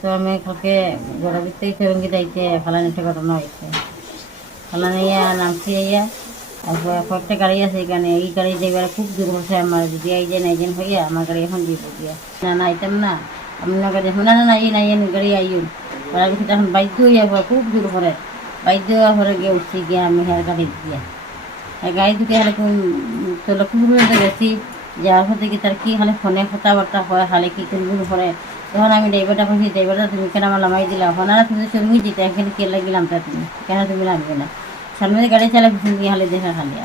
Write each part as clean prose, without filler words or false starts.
তো আমি কালকে জোড়াবির থেকে ফেরঙ্গি যাইতে ফালানি একটা ঘটনা হয়েছে। ফালানি নামছি ইয়া তারপর কয়েকটা গাড়ি আছে এখানে, এই গাড়ি যাইবার খুব দূর হচ্ছে আমার, যদি এই যে নাইজেন হইয়া আমার গাড়ি এখন দিব গিয়া না না আইতাম না আমি না গাড়ি না না নাই নাই গাড়ি আইন ওরা আমি এখন বাধ্য হইয়া খুব দূর করে বাধ্য হওয়া পরে গিয়ে উঠছি গিয়া আমি হ্যাঁ গাড়ি দিয়া গাড়ি দুটি হলে তো লক্ষ্মীপুর গেছি যাওয়ার পর দেখি তার কি হলে ফোনে কথাবার্তা হয় হালে কি কোনগুলো করে। তখন আমি ড্রাইভারটা বলছি, ড্রাইভারটা তুমি কেন আমার নামাই দিলা, হনারা তুমি সঙ্গে যেতে এখানে কে লাগিলাম তা তুমি কেন তুমি লাগবে না, সামনে গাড়ি চালা পিছন দিয়ে হালে দেখা খালিয়া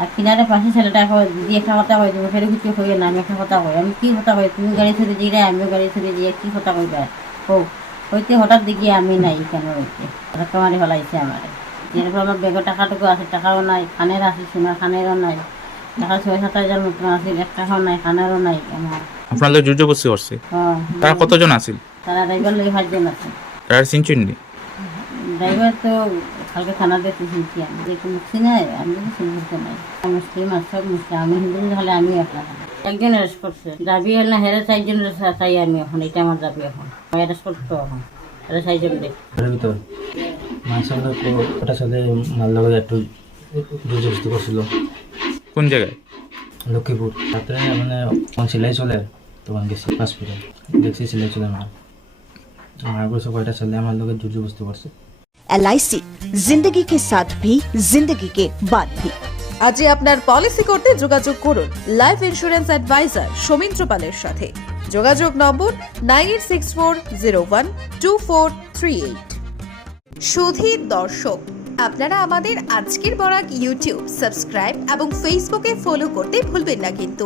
আর কিনারে পাশে ছেলেটা দিদি একটা কথা হয় তুমি ফেরে কিছু হইবে না, আমি একটা কথা হয় আমি কি কথা হয় তুমি গাড়ি ছড়ে দিয়ে আমিও গাড়ি ছড়ে দিয়ে কী কথা কইবা হোক হইতে হঠাৎ দেখি আমি নাই কেন হইতে ধাক্কা মারি ফেলাইছে আমার। যেরকম আমার ব্যাগের টাকাটুকু আছে, টাকাও নাই, খানের আছে সোনার খানেরও নাই, টাকা ৬-৭ হাজার মতন আছে, এক টাকাও নাই, খানেরও নাই আমার। আপনাদের যুদ্ধবস্তি করছে হ্যাঁ তারা কতজন আছিল? তারা ড্রাইভার লোক 5 জন আছে। তারা চিনচিনি ড্রাইভার তো কালকে থানাতে শুনছি আমি দেখি মুখছি নাই, আমি তো শুনতে নাই মুসলিম আর সব মুসলিম, আমি হিন্দু হলে আমি একলা একজন অ্যারেস্ট করছে, দাবি হল না হেরে 4 জনের চাই আমি এখন, এটা আমার দাবি এখন অ্যারেস্ট করতো এখন হেরে 4 জন দেখ ভিতর মাছের লোক ওটার সাথে মাল লগে একটু জুজুস্তি করছিল। কোন জায়গায়? লক্ষ্মীপুর রাত্রে মানে সিলাই চলে তখন গেছি পাসপুরে দেখছি সিলাই চলে মার করছে কয়টা ছেলে আমার লগে জুজুস্তি করছে। LIC जिंदगी के साथ भी जिंदगी के बाद भी। আজই আপনার পলিসি করতে যোগাযোগ করুন লাইফ ইন্স্যুরেন্স অ্যাডভাইজার সৌমিত্র পালের সাথে। যোগাযোগ নম্বর 9864012438। সুধীর দর্শক, আপনারা আমাদের আজকের বরাক ইউটিউব সাবস্ক্রাইব এবং ফেসবুকে ফলো করতে ভুলবেন না কিন্তু।